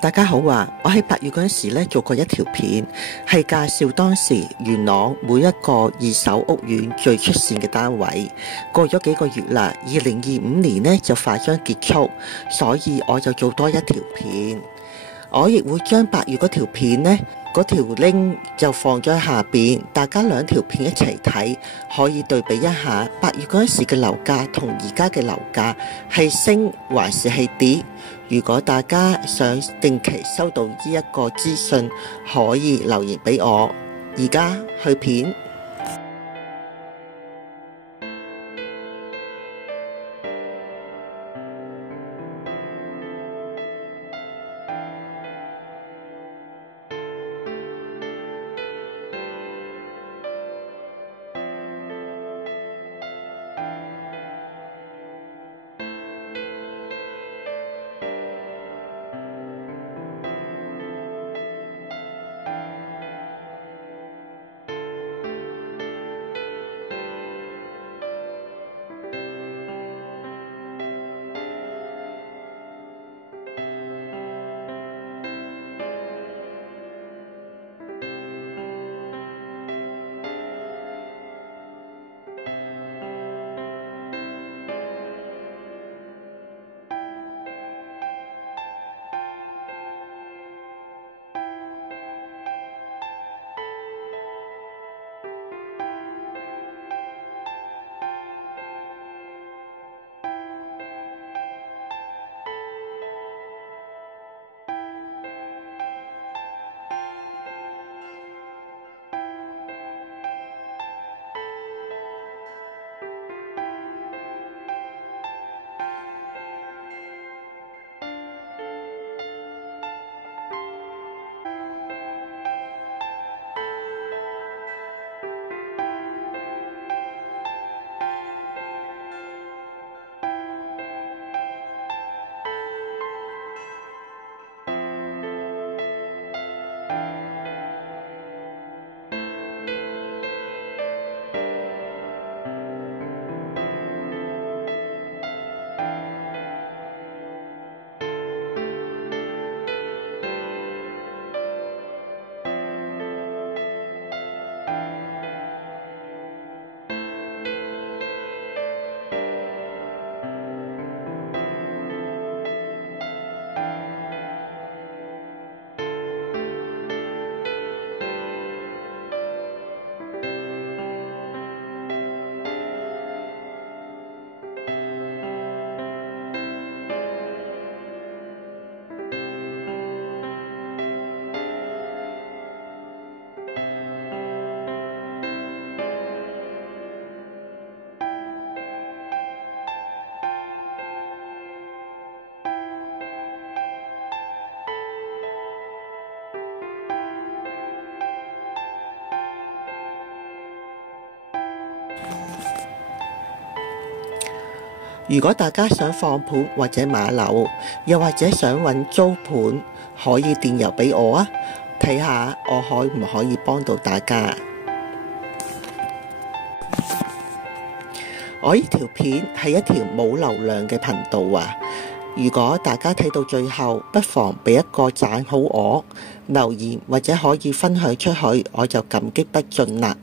大家好啊！我喺8月嗰陣時咧做過一條片，係介紹當時元朗每一個二手屋苑最出線嘅單位。過咗幾個月啦，2025年呢就快將結束，所以我就做多一條片。我亦會將8月嗰條片呢，嗰條 link 就放咗喺下邊，大家兩條片一齊睇，可以對比一下8月嗰陣時嘅樓價同而家嘅樓價係升還是係跌。如果大家想定期收到呢一個資訊，可以留言俾我。而家去片。如果大家想放盤或者買樓，又或者想揾租盤，可以電郵俾我啊，睇下我可唔可以幫到大家。我呢條片係一條冇流量嘅頻道啊！如果大家睇到最後，不妨俾一個讚好我，留言或者可以分享出去，我就感激不盡啦。